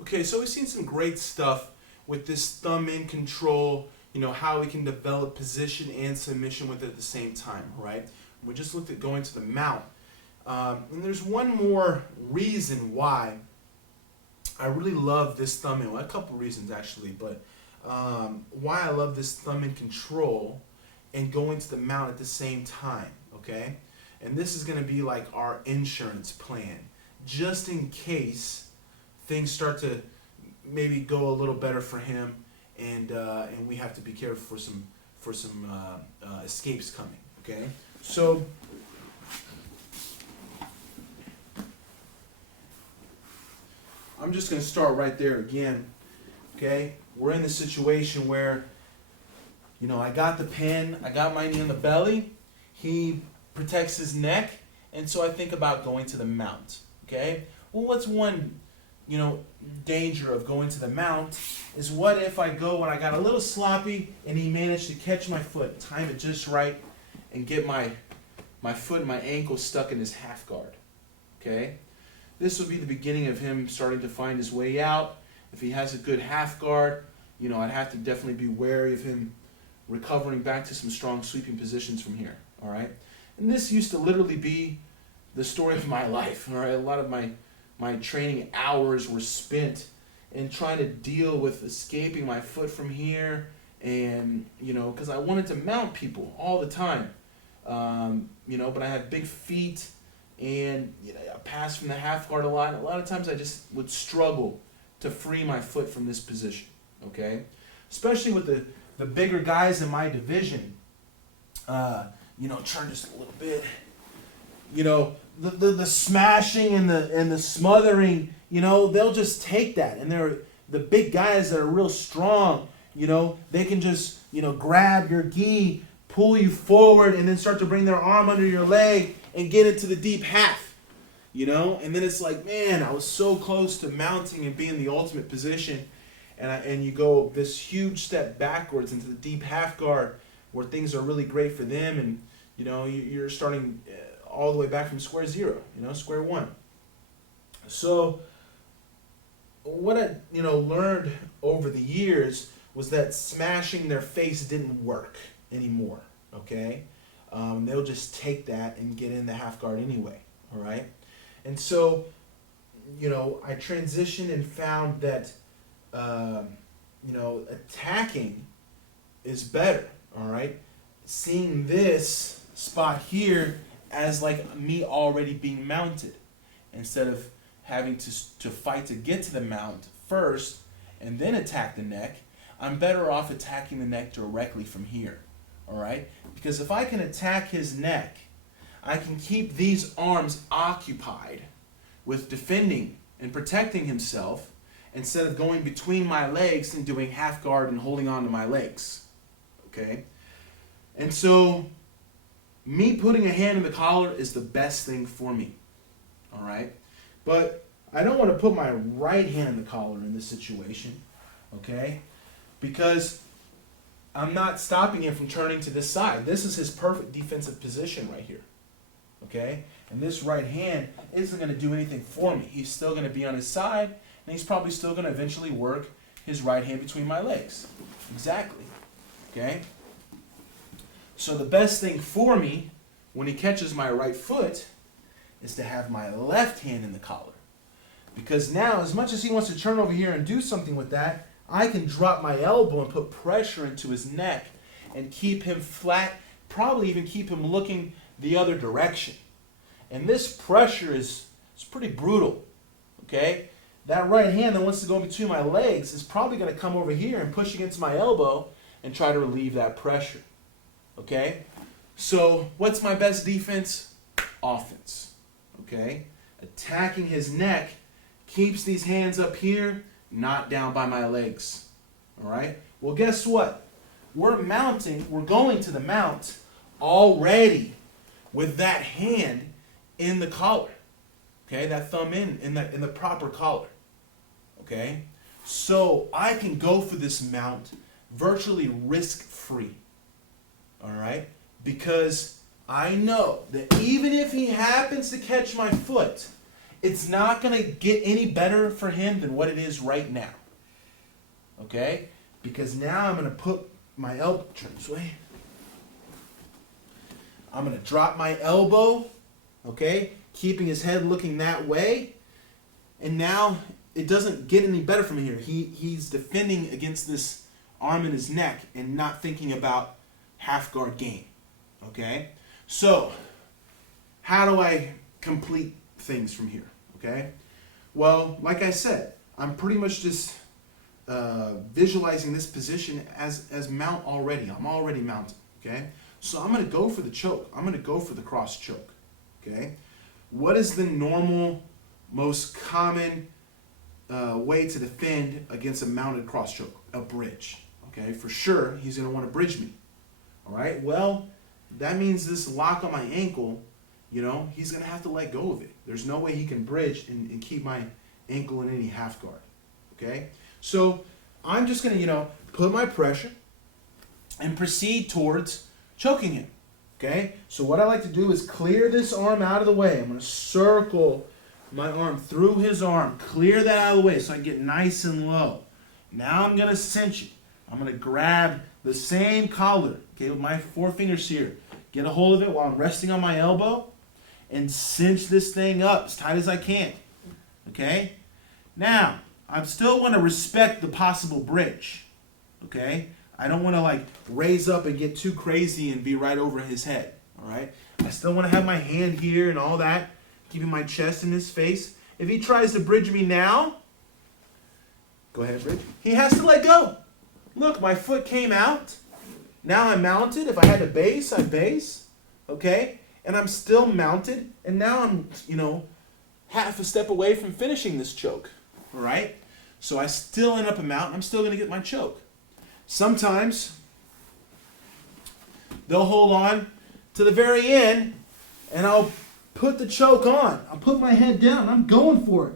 Okay, so we've seen some great stuff with this thumb in control, how we can develop position and submission with it at the same time, right? We just looked at going to the mount. And there's one more reason why I really love this thumb in. Well, a couple reasons actually, but why I love this thumb in control and going to the mount at the same time, okay? And this is going to be like our insurance plan, just in case things start to maybe go a little better for him, and we have to be careful for some escapes coming. Okay, so I'm just going to start right there again. Okay, we're in the situation where I got the pin, I got my knee on the belly, he protects his neck, and so I think about going to the mount. Okay, well, what's one danger of going to the mount is, what if I go when I got a little sloppy and he managed to catch my foot, time it just right, and get my foot and my ankle stuck in his half guard. Okay, this would be the beginning of him starting to find his way out. If he has a good half guard, I'd have to definitely be wary of him recovering back to some strong sweeping positions from here. All right, and this used to literally be the story of my life. All right, a lot of my training hours were spent in trying to deal with escaping my foot from here, and because I wanted to mount people all the time, but I had big feet, and I passed from the half guard a lot. And a lot of times I just would struggle to free my foot from this position. Okay, especially with the bigger guys in my division. Turn just a little bit. The smashing and the smothering, they'll just take that, and they're the big guys that are real strong. They can just grab your gi, pull you forward, and then start to bring their arm under your leg and get into the deep half. And then it's like, man, I was so close to mounting and being the ultimate position, and you go this huge step backwards into the deep half guard where things are really great for them, and you're starting all the way back from square zero, square one. So what I learned over the years was that smashing their face didn't work anymore. Okay, they'll just take that and get in the half guard anyway. All right, and so I transitioned and found that attacking is better. All right, seeing this spot here as like me already being mounted, instead of having to fight to get to the mount first and then attack the neck, I'm better off attacking the neck directly from here. All right, because if I can attack his neck, I can keep these arms occupied with defending and protecting himself, instead of going between my legs and doing half guard and holding on to my legs. Okay, and so me putting a hand in the collar is the best thing for me. All right, but I don't want to put my right hand in the collar in this situation. Okay, because I'm not stopping him from turning to this side. This is his perfect defensive position right here. Okay, and this right hand isn't going to do anything for me. He's still going to be on his side, and he's probably still going to eventually work his right hand between my legs. Exactly. Okay, so the best thing for me when he catches my right foot is to have my left hand in the collar. Because now, as much as he wants to turn over here and do something with that, I can drop my elbow and put pressure into his neck and keep him flat, probably even keep him looking the other direction. And this pressure is pretty brutal. Okay? That right hand that wants to go between my legs is probably going to come over here and push against my elbow and try to relieve that pressure. Okay? So what's my best defense? Offense. Okay? Attacking his neck keeps these hands up here, not down by my legs. All right? Well, guess what? We're going to the mount already with that hand in the collar. Okay? That thumb in the proper collar. Okay? So I can go for this mount virtually risk-free. All right? Because I know that even if he happens to catch my foot it's not going to get any better for him than what it is right now. Okay? Because now I'm going to put my elbow, turn this way. I'm going to drop my elbow, okay? Keeping his head looking that way. And now it doesn't get any better from here. He's defending against this arm in his neck and not thinking about half guard game. Okay? So, how do I complete things from here? Okay? Well, like I said, I'm pretty much just visualizing this position as mount already. I'm already mounted. Okay? So I'm going to go for the choke. I'm going to go for the cross choke. Okay? What is the normal, most common way to defend against a mounted cross choke? A bridge. Okay? For sure, he's going to want to bridge me. All right? Well, that means this lock on my ankle, you know, he's going to have to let go of it. There's no way he can bridge and keep my ankle in any half guard. Okay? So I'm just going to, you know, put my pressure and proceed towards choking him. Okay? So what I like to do is clear this arm out of the way. I'm going to circle my arm through his arm. Clear that out of the way so I get nice and low. Now I'm going to cinch it. I'm going to grab the same collar, okay, with my forefingers here. Get a hold of it while I'm resting on my elbow and cinch this thing up as tight as I can. Okay? Now, I still want to respect the possible bridge. Okay? I don't want to like raise up and get too crazy and be right over his head. All right? I still want to have my hand here and all that, keeping my chest in his face. If he tries to bridge me now, go ahead, bridge. He has to let go. Look, my foot came out. Now I'm mounted. If I had to base, I base. Okay? And I'm still mounted. And now I'm, you know, half a step away from finishing this choke. All right? So I still end up a mount. I'm still going to get my choke. Sometimes they'll hold on to the very end, and I'll put the choke on. I'll put my head down. I'm going for it.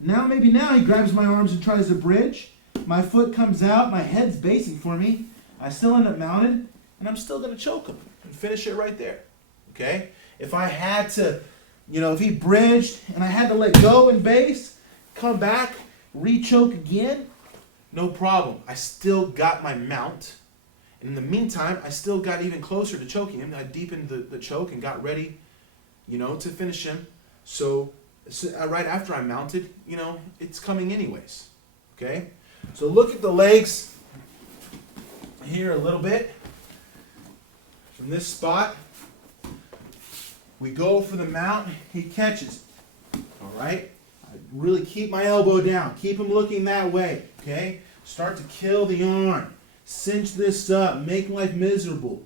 Now he grabs my arms and tries to bridge. My foot comes out. My head's basing for me. I still end up mounted, and I'm still going to choke him and finish it right there. Okay? If I had to, you know, if he bridged and I had to let go and base, come back, re-choke again, no problem. I still got my mount. And in the meantime, I still got even closer to choking him. I deepened the choke and got ready, you know, to finish him. So right after I mounted, you know, it's coming anyways. Okay? So look at the legs here a little bit. From this spot, we go for the mount. He catches. All right? I really keep my elbow down. Keep him looking that way. Okay? Start to kill the arm. Cinch this up. Make life miserable.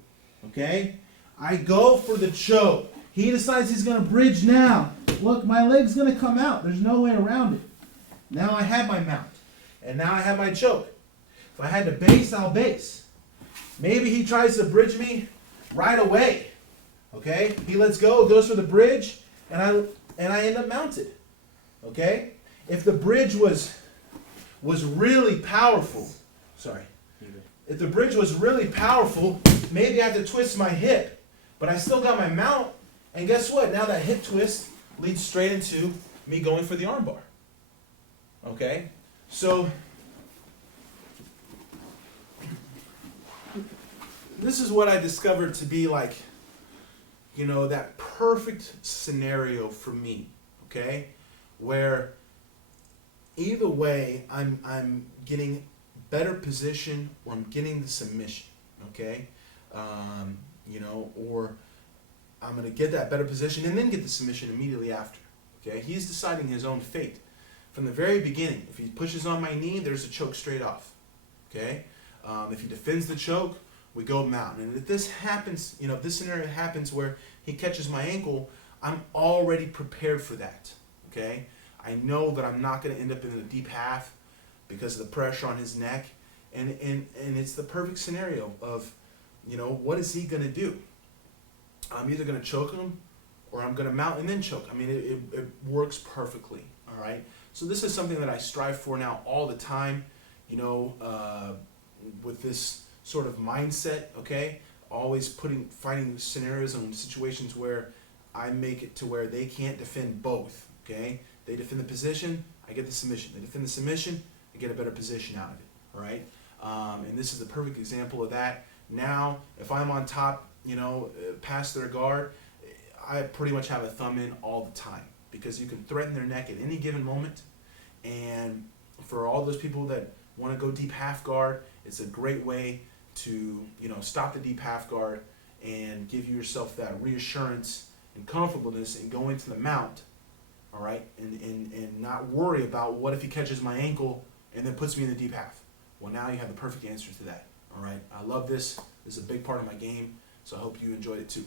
Okay? I go for the choke. He decides he's going to bridge now. Look, my leg's going to come out. There's no way around it. Now I have my mount. And now I have my choke. If I had to base, I'll base. Maybe he tries to bridge me right away. Okay? He lets go, goes for the bridge, and I end up mounted. Okay? If the bridge was really powerful, if the bridge was really powerful, maybe I have to twist my hip. But I still got my mount, and guess what? Now that hip twist leads straight into me going for the armbar. Okay? So, this is what I discovered to be like, you know, that perfect scenario for me, okay? Where either way, I'm getting better position or I'm getting the submission, okay? You know, or I'm going to get that better position and then get the submission immediately after, okay? He's deciding his own fate. From the very beginning, if he pushes on my knee, there's a choke straight off, okay? If he defends the choke, we go mount. And if this happens, you know, if this scenario happens where he catches my ankle, I'm already prepared for that, okay? I know that I'm not going to end up in the deep half because of the pressure on his neck. And it's the perfect scenario of, you know, what is he going to do? I'm either going to choke him or I'm going to mount and then choke. I mean, it works perfectly, all right? So this is something that I strive for now all the time, you know, with this sort of mindset, okay? Always finding scenarios and situations where I make it to where they can't defend both, okay? They defend the position, I get the submission. They defend the submission, I get a better position out of it. All right, and this is a perfect example of that. Now, if I'm on top, past their guard, I pretty much have a thumb in all the time because you can threaten their neck at any given moment. And for all those people that want to go deep half guard, it's a great way to stop the deep half guard and give yourself that reassurance and comfortableness in going to the mount. All right, and not worry about what if he catches my ankle and then puts me in the deep half. Well, now you have the perfect answer to that. All right, I love this. This is a big part of my game, so I hope you enjoyed it too.